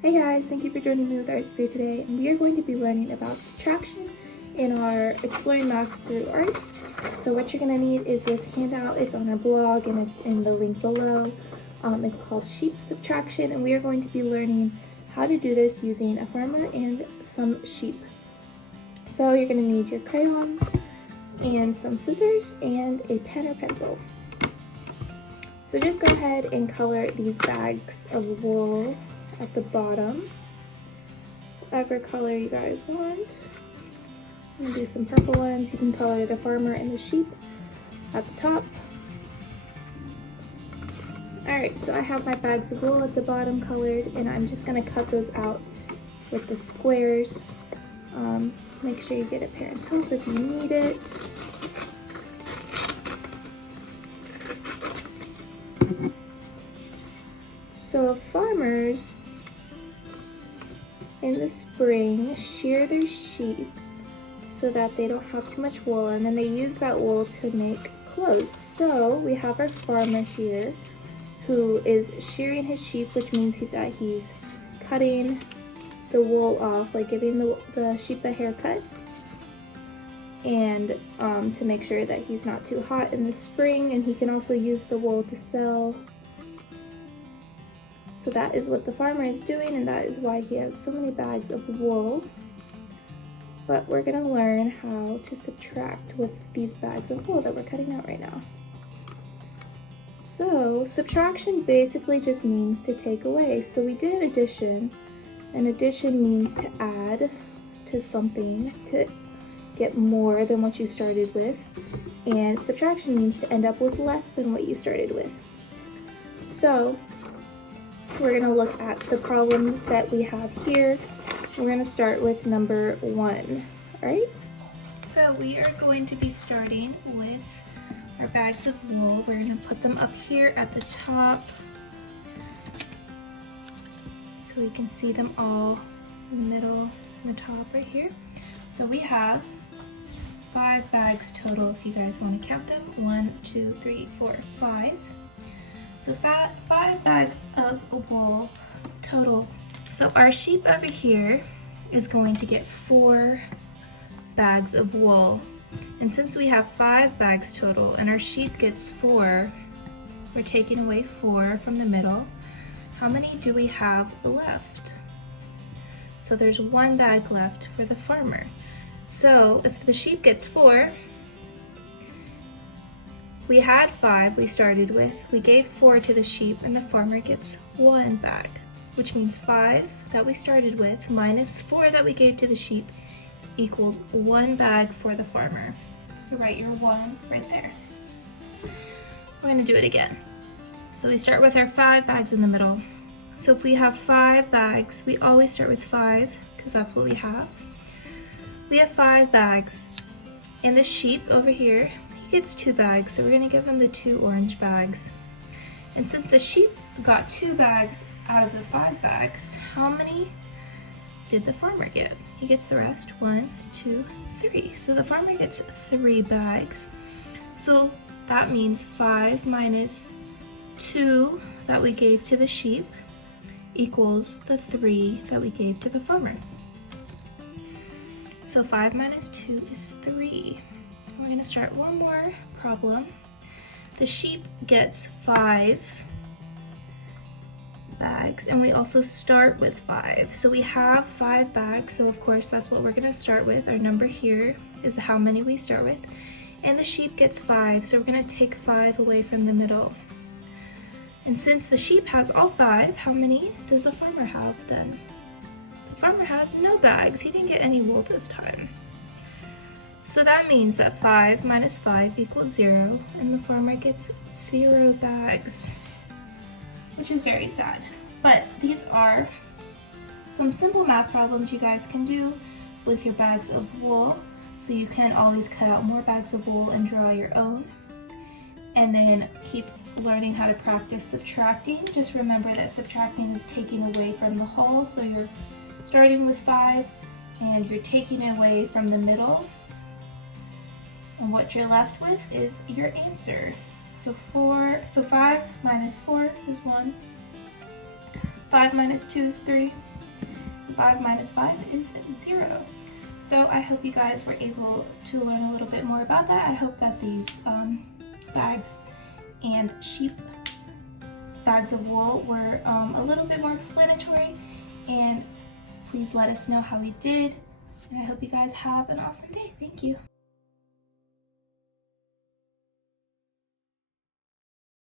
Hey guys, thank you for joining me with Arts Fair today, and we are going to be learning about subtraction in our Exploring Math Through Art. So what you're going to need is this handout. It's on our blog and it's in the link below. It's called Sheep Subtraction, and we are going to be learning how to do this using a farmer and some sheep. So you're going to need your crayons and some scissors and a pen or pencil. So just go ahead and color these bags of wool at the bottom, whatever color you guys want. I'm gonna do some purple ones. You can color the farmer and the sheep at the top. Alright, so I have my bags of wool at the bottom colored, and I'm just gonna cut those out with the squares. Make sure you get a parent's help if you need it. So farmers in the spring shear their sheep so that they don't have too much wool, and then they use that wool to make clothes. So we have our farmer here who is shearing his sheep, which means that he's cutting the wool off, like giving the sheep a haircut, and to make sure that he's not too hot in the spring, and he can also use the wool to sell. So that is what the farmer is doing, and that is why he has so many bags of wool. But we're gonna learn how to subtract with these bags of wool that we're cutting out right now. So subtraction basically just means to take away. So we did addition, and addition means to add to something, to get more than what you started with. And subtraction means to end up with less than what you started with. So we're going to look at the problem set we have here. We're going to start with number 1, all right? So we are going to be starting with our bags of wool. We're going to put them up here at the top so we can see them all in the middle and the top right here. So we have 5 bags total if you guys want to count them. 1, 2, 3, 4, 5. So 5 bags of wool total. So our sheep over here is going to get 4 bags of wool. And since we have 5 bags total and our sheep gets 4, we're taking away 4 from the middle. How many do we have left? So there's 1 bag left for the farmer. So if the sheep gets 4, we had 5 we started with, we gave 4 to the sheep, and the farmer gets 1 bag, which means 5 that we started with minus 4 that we gave to the sheep equals 1 bag for the farmer. So write your 1 right there. We're gonna do it again. So we start with our 5 bags in the middle. So if we have 5 bags, we always start with 5 because that's what we have. We have 5 bags, and the sheep over here, gets 2 bags, so we're going to give him the 2 orange bags. And since the sheep got 2 bags out of the 5 bags, how many did the farmer get? He gets the rest. 1, 2, 3. So the farmer gets 3 bags. So that means 5 minus 2 that we gave to the sheep equals the 3 that we gave to the farmer. So 5 minus 2 is 3. We're going to start one more problem. The sheep gets 5 bags, and we also start with 5. So we have 5 bags, so of course that's what we're going to start with. Our number here is how many we start with. And the sheep gets 5, so we're going to take 5 away from the middle. And since the sheep has all 5, how many does the farmer have then? The farmer has no bags. He didn't get any wool this time. So that means that 5 minus 5 equals 0, and the farmer gets 0 bags, which is very sad. But these are some simple math problems you guys can do with your bags of wool. So you can always cut out more bags of wool and draw your own. And then keep learning how to practice subtracting. Just remember that subtracting is taking away from the whole. So you're starting with 5 and you're taking away from the middle. And what you're left with is your answer. So 5 minus 4 is 1. 5 minus 2 is 3. 5 minus 5 is 0. So I hope you guys were able to learn a little bit more about that. I hope that these bags and sheep bags of wool were a little bit more explanatory, and please let us know how we did, and I hope you guys have an awesome day. Thank you.